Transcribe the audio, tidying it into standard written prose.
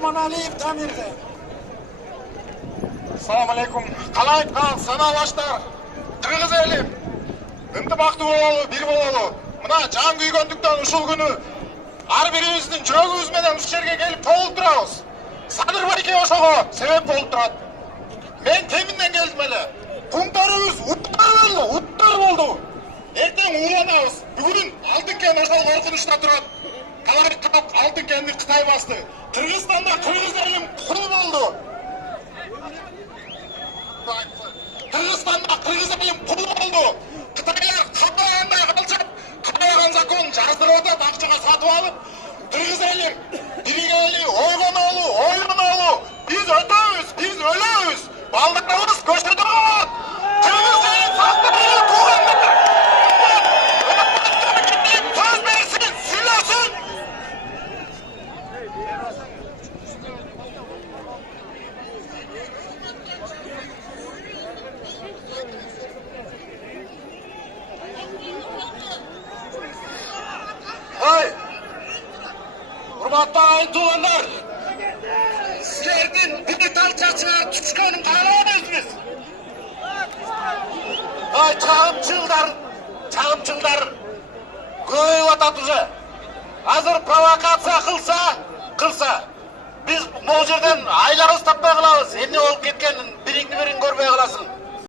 Құрманалиев Дамирді. Assalomu alaykum. Qalay aytgan sanalashlar. Qirg'iz elim. Ынтымақты болалы, bir болалы. Мына жан күйгөндүктөн ушул күнү ар бирибиздин жүрөгүбүз менен ушул жерге келип толуп турабыз. Садырбайке ошого себеп болуп турат. Мен теминден келдим эле. Кумтарыбыз уттар болду. Эртең уурданабыз. Бүгүн Алтынкен ошол коркунучта турат. Калай кап Алтынкенди Кытай басты. Кыргызстанда кыргыз элим кул болду. Кыргызстанда кыргыз элим кул болду. Кытайлар каплагандай калчап, каалаган закон жаздырып атат, акчага сатып алып, кыргыз элим биригели, ойлонолу, биз өтөбүз, биз өлөбүз, балдарыбыз көчөдө калат. Кыргыз элин сактайлы туугандар. Сөз берсин, сүйлөсүн. Урматтуу айтууландар, силердин бетал чачыңар түшкөнүн каалабайбыз биз. Чагымчылдар көбөйүп атат уже. Азыр провокация кылса, биз могул жерден айларыбыз таппай калабыз. Эмне болуп кеткенин бириңди бириң көрбөй каласың.